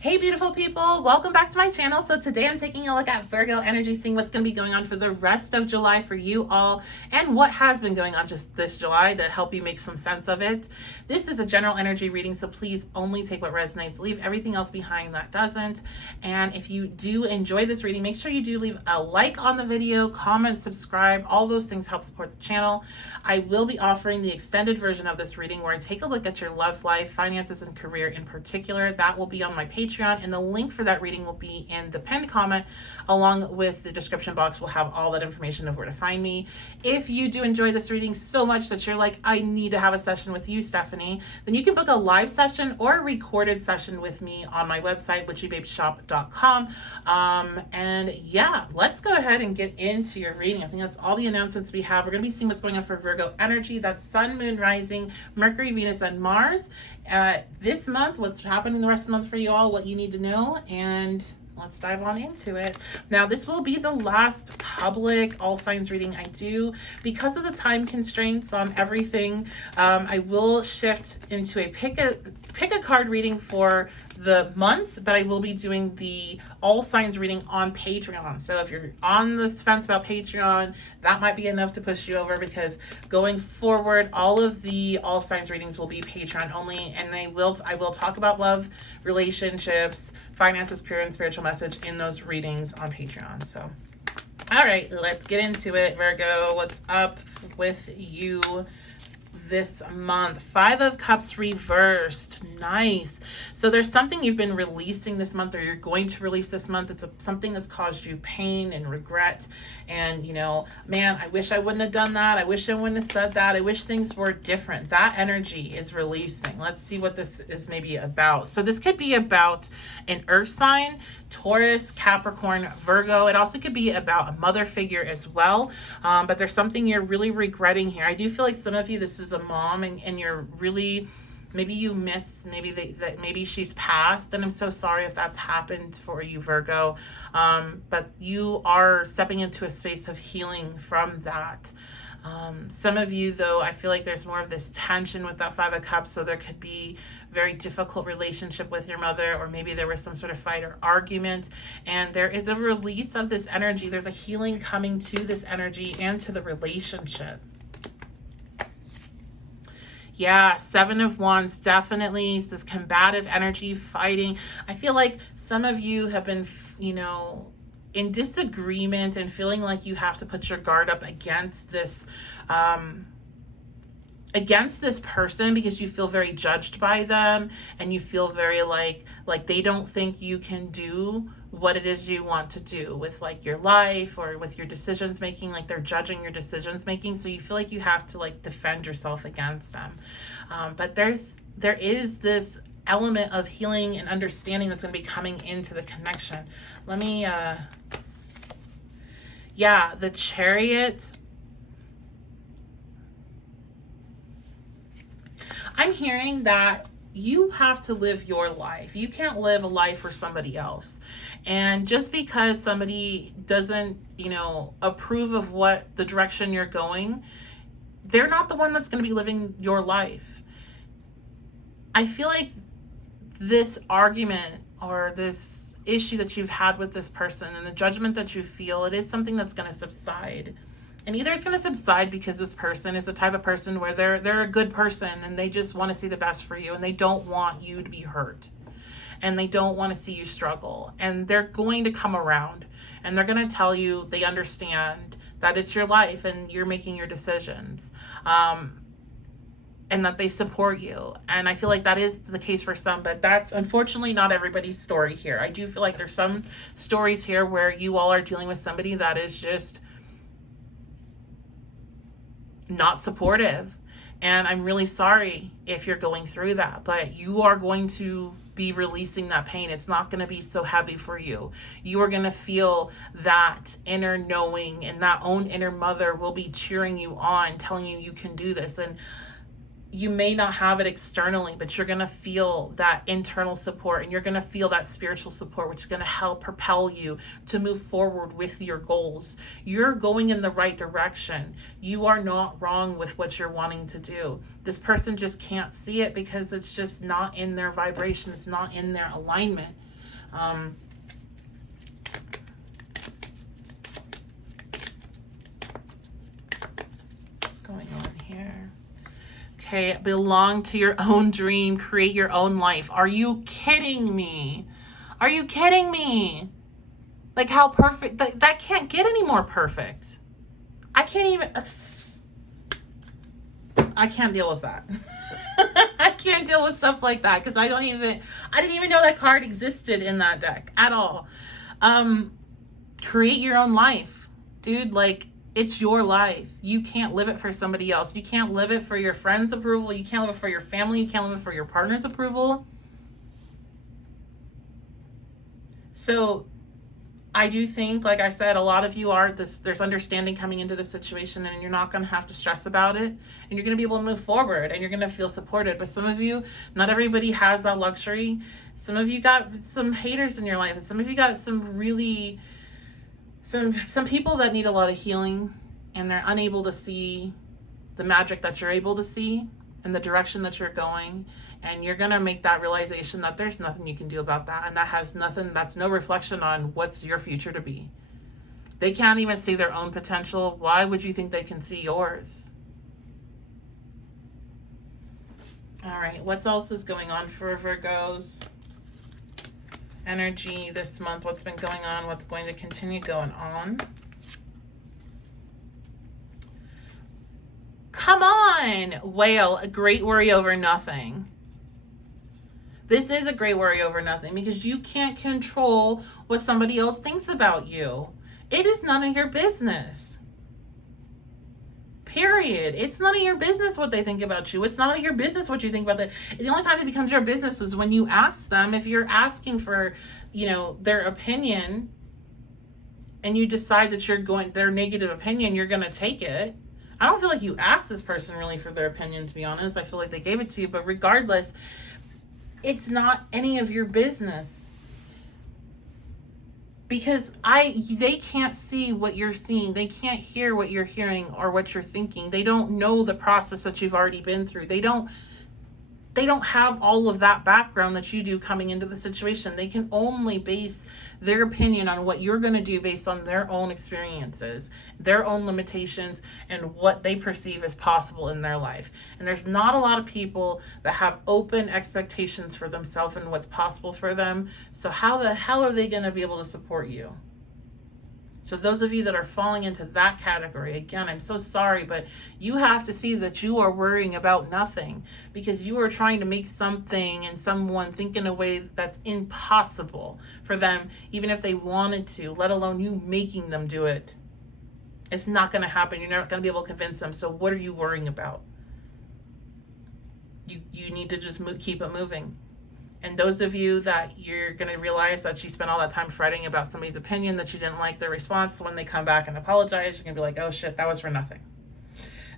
Hey beautiful people, welcome back to my channel. So today I'm taking a look at Virgo energy, seeing what's going to be going on for the rest of July for you all and what has been going on just this July to help you make some sense of it. This is a general energy reading, so please only take what resonates, leave everything else behind that doesn't. And if you do enjoy this reading, make sure you do leave a like on the video, comment, subscribe, all those things help support the channel. I will be offering the extended version of this reading where I take a look at your love life, finances, and career in particular. That will be on my Patreon, and the link for that reading will be in the pinned comment, along with the description box will have all that information of where to find me. If you do enjoy this reading so much that you're like, I need to have a session with you, Stephanie, then you can book a live session or a recorded session with me on my website, witchybabeshop.com. And yeah, let's go ahead and get into your reading. I think that's all the announcements we have. We're going to be seeing what's going on for Virgo energy. That's Sun, Moon, Rising, Mercury, Venus, and Mars. This month, what's happening the rest of the month for you all, what you need to know, and let's dive on into it. Now, this will be the last public all signs reading I do. Because of the time constraints on everything, I will shift into a pick a card reading for the months, but I will be doing the all signs reading on Patreon. So if you're on the fence about Patreon, that might be enough to push you over, because going forward, all of the all signs readings will be Patreon only, and I will talk about love, relationships, finances, career, and spiritual message in those readings on Patreon. So all right, let's get into it. Virgo, what's up with you this month? 5 of Cups reversed. Nice. So there's something you've been releasing this month, or you're going to release this month. It's something that's caused you pain and regret, and man, I wish I wouldn't have done that. I wish I wouldn't have said that. I wish things were different. That energy is releasing. Let's see what this is maybe about. So this could be about an earth sign, Taurus, Capricorn, Virgo. It also could be about a mother figure as well. But there's something you're really regretting here. I do feel like some of you, this is a mom, and you're really, maybe you miss, maybe she's passed, and I'm so sorry if that's happened for you, Virgo. But you are stepping into a space of healing from that. Some of you, though, I feel like there's more of this tension with that 5 of Cups, so there could be very difficult relationship with your mother, or maybe there was some sort of fight or argument, and there is a release of this energy. There's a healing coming to this energy and to the relationship. Yeah, 7 of Wands, definitely this combative energy, fighting. I feel like some of you have been, in disagreement and feeling like you have to put your guard up against this person, because you feel very judged by them, and you feel very like they don't think you can do what it is you want to do with like your life or with your decisions making. Like they're judging your decisions making, so you feel like you have to like defend yourself against them. But there is this element of healing and understanding that's going to be coming into the connection. Let me the Chariot. I'm hearing that you have to live your life. You can't live a life for somebody else. And just because somebody doesn't, approve of what the direction you're going, they're not the one that's going to be living your life. I feel like this argument or this issue that you've had with this person and the judgment that you feel, it is something that's going to subside. And either it's going to subside because this person is the type of person where they're a good person and they just want to see the best for you, and they don't want you to be hurt, and they don't want to see you struggle, and they're going to come around and they're going to tell you they understand that it's your life and you're making your decisions, and that they support you. And I feel like that is the case for some, but that's unfortunately not everybody's story here. I do feel like there's some stories here where you all are dealing with somebody that is just not supportive, and I'm really sorry if you're going through that, but you are going to be releasing that pain. It's not going to be so heavy for you. You are going to feel that inner knowing, and that own inner mother will be cheering you on, telling you you can do this. And you may not have it externally, but you're going to feel that internal support, and you're going to feel that spiritual support, which is going to help propel you to move forward with your goals. You're going in the right direction. You are not wrong with what you're wanting to do. This person just can't see it because it's just not in their vibration. It's not in their alignment. What's going on here? Okay, belong to your own dream, create your own life. Are you kidding me? Are you kidding me? Like, how perfect, that can't get any more perfect. I can't even, I can't deal with that. I can't deal with stuff like that because I didn't even know that card existed in that deck at all. Create your own life, dude. Like, it's your life. You can't live it for somebody else. You can't live it for your friends' approval. You can't live it for your family. You can't live it for your partner's approval. So I do think, like I said, a lot of you are there's understanding coming into this situation, and you're not going to have to stress about it, and you're going to be able to move forward, and you're going to feel supported. But some of you, not everybody has that luxury. Some of you got some haters in your life, and some of you got some really some people that need a lot of healing, and they're unable to see the magic that you're able to see and the direction that you're going. And you're going to make that realization that there's nothing you can do about that. And that has nothing, that's no reflection on what's your future to be. They can't even see their own potential. Why would you think they can see yours? All right, what else is going on for Virgo's energy this month? What's been going on? What's going to continue going on? Come on, Whale, a great worry over nothing. This is a great worry over nothing because you can't control what somebody else thinks about you. It is none of your business. Period. It's none of your business what they think about you. It's none of your business what you think about them. The only time it becomes your business is when you ask them. If you're asking for, their opinion, and you decide that their negative opinion, you're going to take it. I don't feel like you asked this person really for their opinion, to be honest. I feel like they gave it to you, but regardless, it's not any of your business. Because they can't see what you're seeing. They can't hear what you're hearing or what you're thinking. They don't know the process that you've already been through. They don't have all of that background that you do coming into the situation. They can only base their opinion on what you're going to do based on their own experiences, their own limitations, and what they perceive as possible in their life. And there's not a lot of people that have open expectations for themselves and what's possible for them. So how the hell are they going to be able to support you? So those of you that are falling into that category, again, I'm so sorry, but you have to see that you are worrying about nothing because you are trying to make something and someone think in a way that's impossible for them, even if they wanted to, let alone you making them do it. It's not going to happen. You're not going to be able to convince them. So what are you worrying about? You need to just keep it moving. And those of you that you're going to realize that you spent all that time fretting about somebody's opinion, that you didn't like their response, when they come back and apologize, you're going to be like, oh shit, that was for nothing.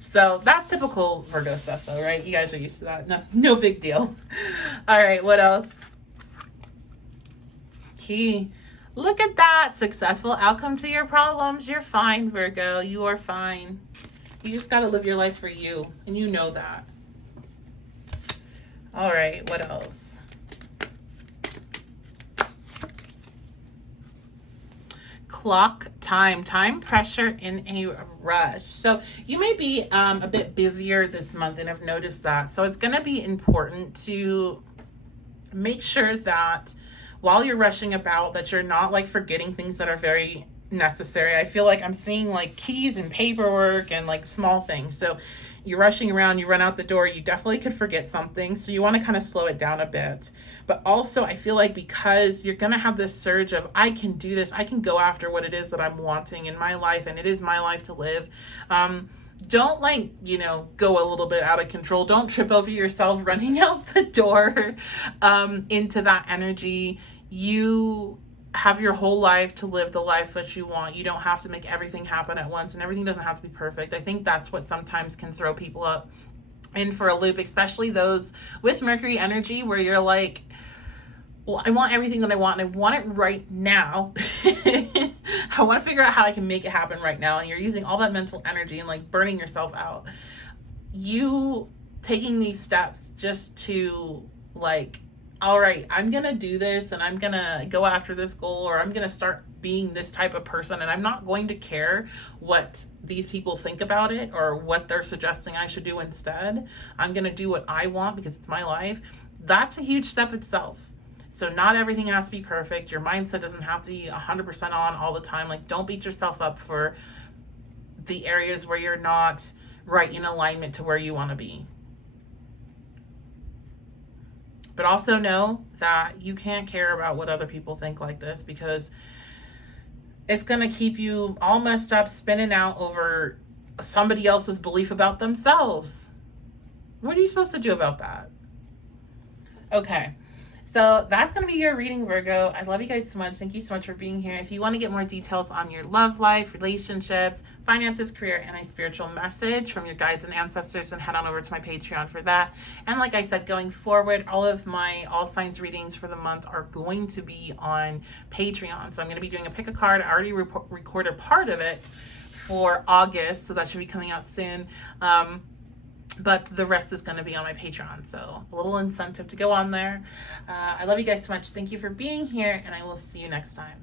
So that's typical Virgo stuff though, right? You guys are used to that. No big deal. All right, what else? Key. Look at that. Successful outcome to your problems. You're fine, Virgo. You are fine. You just got to live your life for you. And you know that. All right, what else? Clock time pressure in a rush. So you may be a bit busier this month, and I've noticed that. So it's going to be important to make sure that while you're rushing about, that you're not like forgetting things that are very necessary. I feel like I'm seeing like keys and paperwork and like small things. So you're rushing around, you run out the door, you definitely could forget something. So you want to kind of slow it down a bit. But also I feel like because you're going to have this surge of, I can do this, I can go after what it is that I'm wanting in my life, and it is my life to live. Don't go a little bit out of control. Don't trip over yourself running out the door into that energy. You have your whole life to live the life that you want. You don't have to make everything happen at once, and everything doesn't have to be perfect. I think that's what sometimes can throw people up in for a loop, especially those with Mercury energy, where you're like, well, I want everything that I want, and I want it right now. I want to figure out how I can make it happen right now. And you're using all that mental energy and like burning yourself out. You taking these steps just to like all right, I'm going to do this and I'm going to go after this goal, or I'm going to start being this type of person, and I'm not going to care what these people think about it or what they're suggesting I should do instead. I'm going to do what I want because it's my life. That's a huge step itself. So not everything has to be perfect. Your mindset doesn't have to be 100% on all the time. Like, don't beat yourself up for the areas where you're not right in alignment to where you want to be. But also know that you can't care about what other people think like this, because it's going to keep you all messed up, spinning out over somebody else's belief about themselves. What are you supposed to do about that? Okay. So that's going to be your reading, Virgo. I love you guys so much. Thank you so much for being here. If you want to get more details on your love life, relationships, finances, career, and a spiritual message from your guides and ancestors, then head on over to my Patreon for that. And like I said, going forward, all of my all signs readings for the month are going to be on Patreon. So I'm going to be doing a pick a card. I already recorded part of it for August, so that should be coming out soon. But the rest is going to be on my Patreon, so a little incentive to go on there. I love you guys so much. Thank you for being here, and I will see you next time.